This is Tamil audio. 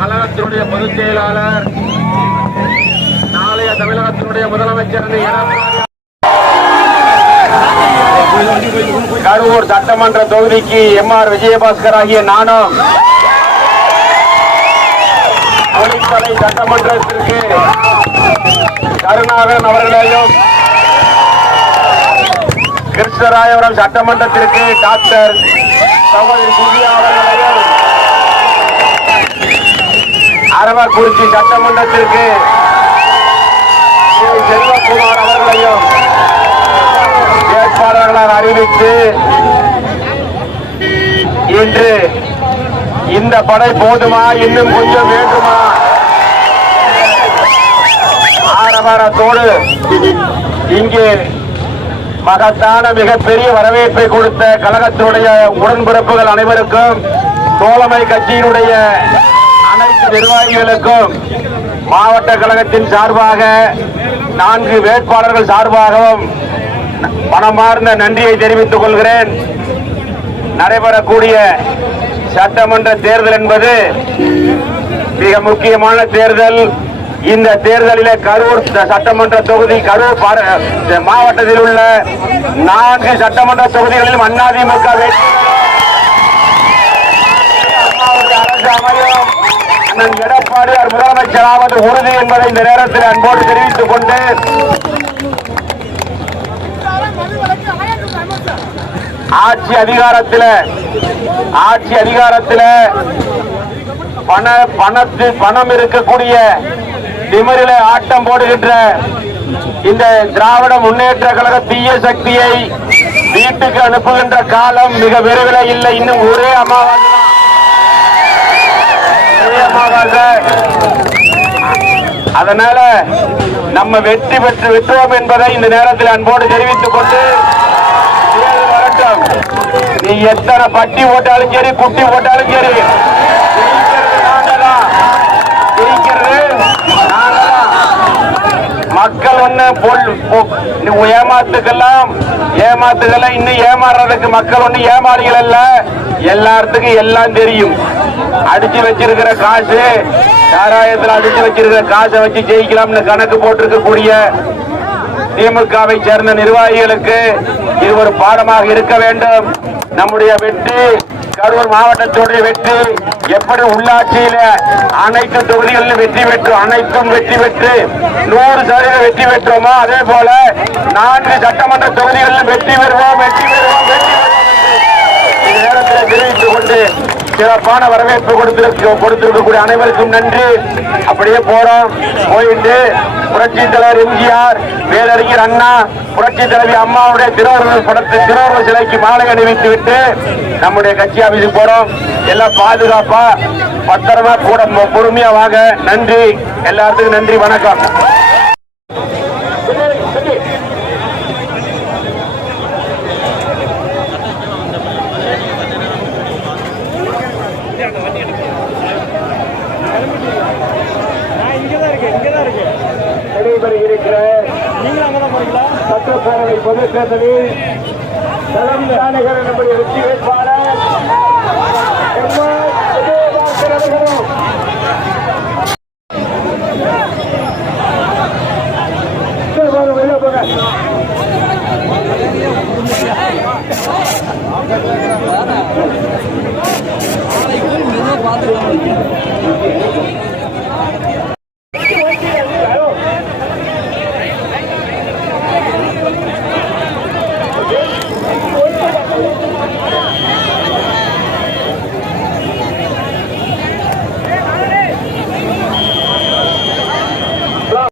கழகத்தினுடைய பொதுச் செயலாளர், நாளைய தமிழகத்தினுடைய முதலமைச்சர் கரூர் சட்டமன்ற தொகுதிக்கு எம்.ஆர். விஜயபாஸ்கர் ஆகிய நானும் ஒளித்தலை சட்டமன்றத்திற்கு கருணாகரன் அவர்களையும், கிருஷ்ணராயபுரம் சட்டமன்றத்திற்கு டாக்டர் சகோதரி திவ்யா அவர்களையும், அரவக்குறிச்சி சட்டமன்றத்திற்கு செல்வகுமார் அவர்களையும் வேட்பாளர்களாக அறிவித்து இன்று இந்த படை போதுமா, இன்னும் கொஞ்சம் வேண்டுமா ஆரவாரத்தோடு இங்கே மகத்தான மிகப்பெரிய வரவேற்பை கொடுத்த கழகத்தினுடைய உடன்பிறப்புகள் அனைவருக்கும், தோழமை கட்சியினுடைய அனைத்து நிர்வாகிகளுக்கும் மாவட்ட கழகத்தின் சார்பாக 4 வேட்பாளர்கள் சார்பாகவும் மனமார்ந்த நன்றியை தெரிவித்துக் கொள்கிறேன். நடைபெறக்கூடிய சட்டமன்ற தேர்தல் என்பது மிக முக்கியமான தேர்தல். இந்த தேர்தலில் கரூர் சட்டமன்ற தொகுதி, கரூர் மாவட்டத்தில் உள்ள 4 சட்டமன்ற தொகுதிகளிலும் அதிமுக அரசு அமையும், அண்ணன் எடப்பாடியார் முதலமைச்சராவது உறுதி என்பதை இந்த நேரத்தில் அன்போடு தெரிவித்துக் கொண்டு ஆட்சி அதிகாரத்தில் பணம் இருக்கக்கூடிய திமிரில ஆட்டம் போடுகின்ற இந்த திராவிட முன்னேற்ற கழக தீய சக்தியை வீட்டுக்கு அனுப்புகின்ற காலம் மிக விரைவில் இல்லை. இன்னும் ஒரே அமாவாசை. அதனால நம்ம வெற்றி பெற்று விட்டோம் என்பதை இந்த நேரத்தில் அன்போடு தெரிவித்துக் கொண்டு வரட்டும். நீ எத்தனை பட்டி போட்டாலும் சரி, குட்டி போட்டாலும் சரி, மக்கள் ஒண்ணு ஏமாத்துக்கெல்லாம் இன்னும் ஏமாறுறதுக்கு மக்கள் ஒண்ணு ஏமாளிகள் அல்ல. எல்லாத்துக்கும் எல்லாம் தெரியும். அடிச்சு வச்சிருக்கிற காசு, சாராயத்தில் அடிச்சு வச்சிருக்கிற காசை வச்சு ஜெயிக்கலாம்னு கணக்கு போட்டிருக்கக்கூடிய திமுகவை சேர்ந்த நிர்வாகிகளுக்கு இது ஒரு பாடமாக இருக்க வேண்டும். நம்முடைய வெற்றி, கரூர் மாவட்டத்துடைய வெற்றி எப்படி உள்ளாட்சியில அனைத்து தொகுதிகளிலும் வெற்றி பெற்று அனைத்தும் வெற்றி பெற்று 100% வெற்றி பெற்றோமோ அதே போல 4 சட்டமன்ற தொகுதிகளிலும் வெற்றி பெறுவோம் இந்த நேரத்தில் தெரிவித்துக் கொண்டு சிறப்பான வரவேற்பு கொடுத்திருக்கக்கூடிய அனைவருக்கும் நன்றி. அப்படியே போயிட்டு புரட்சி தலைவர் எம்ஜிஆர், பேரறிஞர் அண்ணா, புரட்சி தலைவி அம்மாவுடைய திருவுருவ சிலைக்கு மாலை அணிவித்து விட்டு நம்முடைய கட்சி ஆபீஸுக்கு போறோம். எல்லாம் பாதுகாப்பா பத்திரமா கூட பொறுமையா வாங்க. நன்றி, எல்லாத்துக்கும் நன்றி, வணக்கம். சட்டப்பேரவை பொதுத் தேர்தலில் நம்முடைய வெற்றி வேட்பாளர்